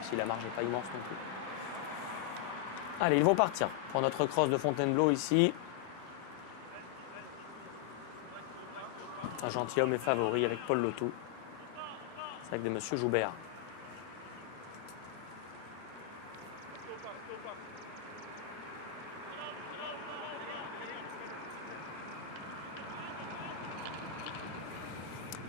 même si la marge n'est pas immense non plus. Allez, ils vont partir pour notre cross de Fontainebleau ici. Un gentilhomme est favori avec Paul Lotou. C'est avec de Monsieur Joubert.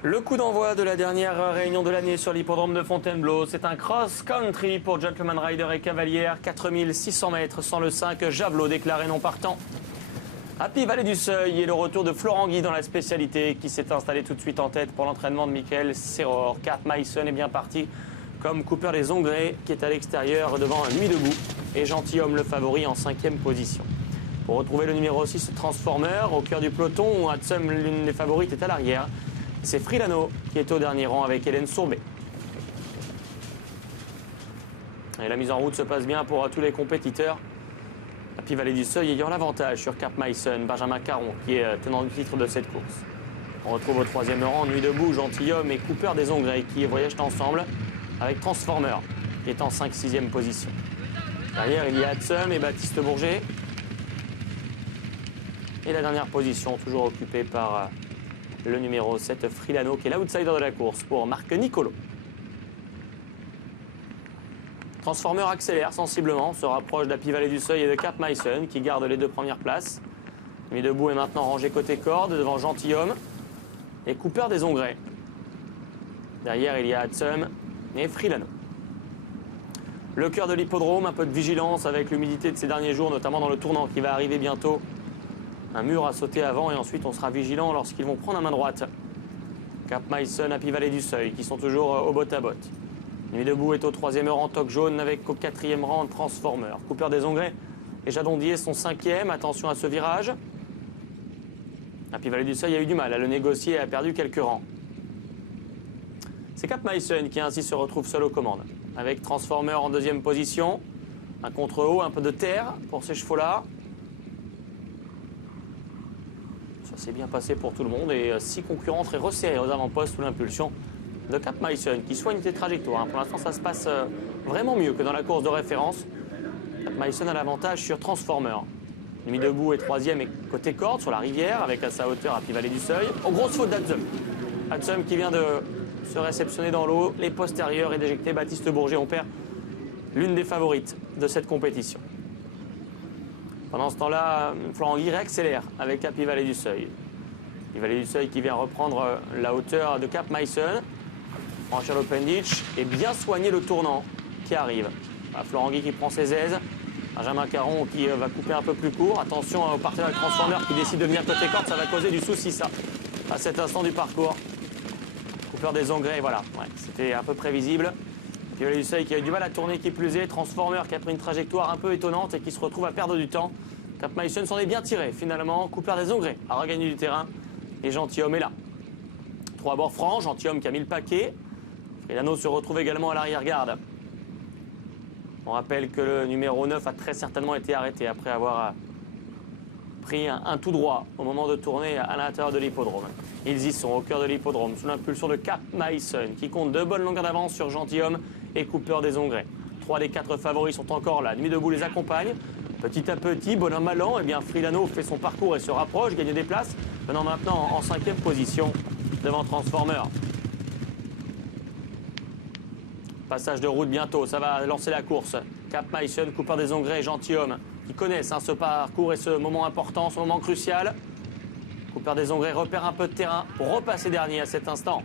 Le coup d'envoi de la dernière réunion de l'année sur l'hippodrome de Fontainebleau, c'est un cross-country pour Gentleman Rider et Cavalière, 4600 mètres sans le 5, Javelot déclaré non partant. Happy Vallée du Seuil et le retour de Florent Guy dans la spécialité qui s'est installé tout de suite en tête pour l'entraînement de Michael Serror. Cap Myson est bien parti comme Cooper des Ongrets qui est à l'extérieur devant Nuit debout et Gentilhomme le favori en 5e position. Pour retrouver le numéro 6 Transformer au cœur du peloton où Hatsum, l'une des favorites, est à l'arrière. C'est Frilano qui est au dernier rang avec Hélène Sourbet. Et la mise en route se passe bien pour tous les compétiteurs. Happy Vallée du Seuil ayant l'avantage sur Cap Myson, Benjamin Caron qui est tenant du titre de cette course. On retrouve au 3e rang Nuit debout, Gentilhomme et Cooper des Ongrets qui voyagent ensemble avec Transformer qui est en 5-6e position. Derrière il y a Hatsum et Baptiste Bourget. Et la dernière position toujours occupée par le numéro 7 Frilano qui est l'outsider de la course pour Marc Nicolo. Transformer accélère sensiblement, se rapproche d'Happy Vallée du Seuil et de Cap Myson qui gardent les 2 premières places. Nuit debout est maintenant rangé côté corde devant Gentilhomme et Cooper des Ongrets. Derrière il y a Hatsum et Frilano. Le cœur de l'hippodrome, un peu de vigilance avec l'humidité de ces derniers jours, notamment dans le tournant qui va arriver bientôt. Un mur à sauter avant et ensuite on sera vigilant lorsqu'ils vont prendre à main droite. Cap Myson, Happy Vallée du Seuil qui sont toujours au botte à botte. Nuit debout est au 3e rang, toque jaune avec au 4e rang Transformer. Cooper des Ongrets et Jadondier sont 5e. Attention à ce virage. Happy Vallée du Seuil a eu du mal à le négocier et a perdu quelques rangs. C'est Cap Myson qui ainsi se retrouve seul aux commandes. Avec Transformer en 2e position. Un contre-haut, un peu de terre pour ces chevaux-là. Ça s'est bien passé pour tout le monde et 6 concurrents très resserrés aux avant-postes sous l'impulsion de Cap Myson qui soigne ses trajectoires. Pour l'instant, ça se passe vraiment mieux que dans la course de référence. Cap Myson a l'avantage sur Transformer. Nuit debout est 3e et côté corde sur la rivière avec à sa hauteur Happy Vallée du Seuil. Oh, grosse faute d'Hatsum. Hatsum qui vient de se réceptionner dans l'eau, les postérieurs et d'éjecter Baptiste Bourget. On perd l'une des favorites de cette compétition. Pendant ce temps-là, Florent Guy réaccélère avec Happy Vallée du Seuil. Happy Vallée du Seuil qui vient reprendre la hauteur de Cap Myson, franchir l'open ditch et bien soigner le tournant qui arrive. Florent Guy qui prend ses aises. Benjamin Caron qui va couper un peu plus court. Attention au partenaire Transformer qui décide de venir côté corde, ça va causer du souci ça, à cet instant du parcours. Cooper des Ongrets, voilà, ouais, c'était un peu prévisible. Happy Vallée du Seuil qui a eu du mal à tourner, qui plus est. Transformer qui a pris une trajectoire un peu étonnante et qui se retrouve à perdre du temps. Cap Myson s'en est bien tiré finalement. Cooper des Ongrets a regagné du terrain et Gentilhomme est là. 3 bords francs, Gentilhomme qui a mis le paquet. Frilano se retrouve également à l'arrière-garde. On rappelle que le numéro 9 a très certainement été arrêté après avoir pris un tout droit au moment de tourner à l'intérieur de l'hippodrome. Ils y sont au cœur de l'hippodrome sous l'impulsion de Cap Myson qui compte 2 bonnes longueurs d'avance sur Gentilhomme et Cooper des Ongrets. 3 des 4 favoris sont encore là. Nuit debout les accompagne. Petit à petit, bonhomme allant, eh bien Frilano fait son parcours et se rapproche, gagne des places. Venant maintenant en 5e position devant Transformer. Passage de route bientôt, ça va lancer la course. Cap Myson, Cooper des Ongrets et Gentilhomme qui connaissent ce parcours et ce moment important, ce moment crucial. Cooper des Ongrets repère un peu de terrain pour repasser dernier à cet instant.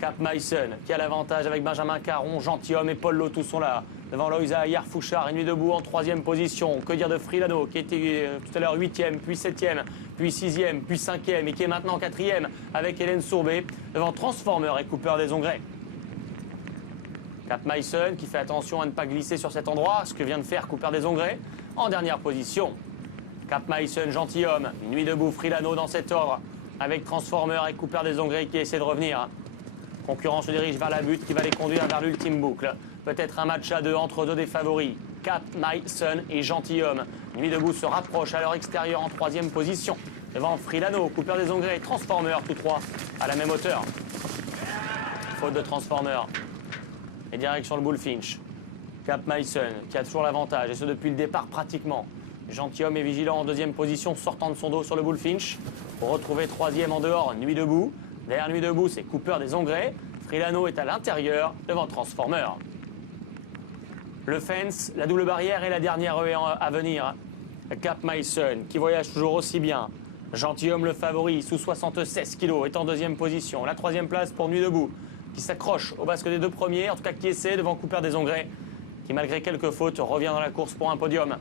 Cap Myson qui a l'avantage avec Benjamin Caron, Gentilhomme et Paul Lotou sont là. Devant Loïsa Ayar-Fouchard et Nuit debout en 3e position. Que dire de Frilano qui était tout à l'heure 8e, puis 7e, puis 6e, puis 5e et qui est maintenant 4e avec Hélène Sourbet. Devant Transformer et Cooper des Ongrets. Cap Myson qui fait attention à ne pas glisser sur cet endroit, ce que vient de faire Cooper des Ongrets. En dernière position, Cap Myson, Gentilhomme, Nuit debout, Frilano dans cet ordre, avec Transformer et Cooper des Ongrets qui essaie de revenir. Concurrent se dirige vers la butte qui va les conduire vers l'ultime boucle. Peut-être un match à 2 entre 2 des favoris. Cap Myson et Gentilhomme. Nuit debout se rapproche à leur extérieur en 3e position. Devant Frilano, Cooper des Ongrets et Transformer, tous 3 à la même hauteur. Faute de Transformer. et direction le Bullfinch. Cap Mason qui a toujours l'avantage, et ce depuis le départ pratiquement. Gentilhomme est vigilant en deuxième position, sortant de son dos sur le Bullfinch. Pour retrouver troisième en dehors, Nuit Debout. Derrière Nuit Debout, c'est Cooper des Ongrets. Freelano est à l'intérieur, devant Transformer. Le Fence, la double barrière et la dernière à venir. Cap Mason qui voyage toujours aussi bien. Gentilhomme le favori, sous 76 kg, est en deuxième position. La troisième place pour Nuit Debout, qui s'accroche au basque des deux premiers, en tout cas qui essaie devant Cooper des Ongrets, qui malgré quelques fautes revient dans la course pour un podium.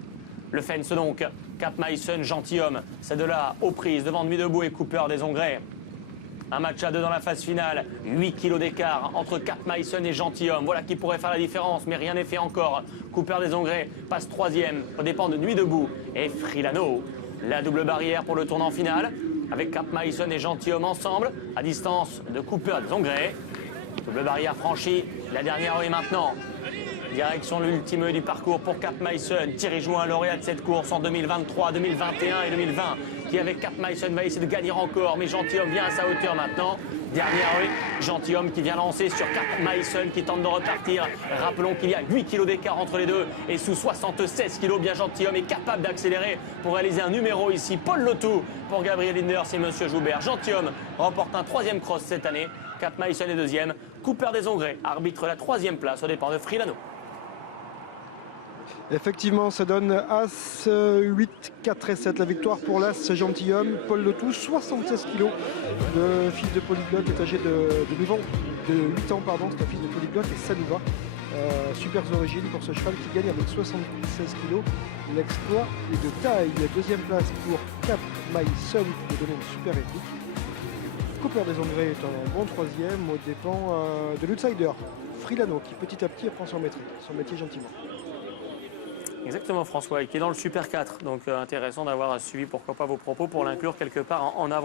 Le Fence donc, Cap Mason, Gentilhomme, c'est de là aux prises devant Nuit Debout et Cooper des Ongrets. Un match à deux dans la phase finale, 8 kilos d'écart entre Cap Mason et Gentilhomme. Voilà qui pourrait faire la différence, mais rien n'est fait encore. Cooper des Ongrets passe troisième aux dépens de Nuit Debout et Freelano. La double barrière pour le tournant final, avec Cap Mason et Gentilhomme ensemble, à distance de Cooper des Ongrets. Double barrière franchie, la dernière est maintenant. Direction l'ultime du parcours pour Cap Mason. Thierry Jouin, lauréat de cette course en 2023, 2021 et 2020, qui avec Cap Mason va essayer de gagner encore, mais Gentilhomme vient à sa hauteur maintenant. Dernière rue, Gentilhomme qui vient lancer sur Cap Mason qui tente de repartir. Rappelons qu'il y a 8 kg d'écart entre les deux et sous 76 kg, bien Gentilhomme est capable d'accélérer pour réaliser un numéro ici. Paul Lotou pour Gabriel Linders et Monsieur Joubert. Gentilhomme remporte un troisième cross cette année. Cap Mason est deuxième. Cooper des Ongrets arbitre la troisième place au départ de Freelano. Effectivement, ça donne As 8, 4 et 7. La victoire pour l'As Gentilhomme. Paul Lotou, 76 kg. Le fils de polyglotte est âgé de 8 ans. C'est un fils de polyglotte et ça nous va. Super origines pour ce cheval qui gagne avec 76 kg. L'exploit est de taille. Deuxième place pour Cap Mason qui peut donner une super réplique. Cooper des Ongrets est un bon troisième aux dépens de l'outsider Freelano qui petit à petit reprend son métier gentiment. Exactement François, et qui est dans le Super 4. Donc intéressant d'avoir suivi pourquoi pas vos propos pour l'inclure quelque part en avant.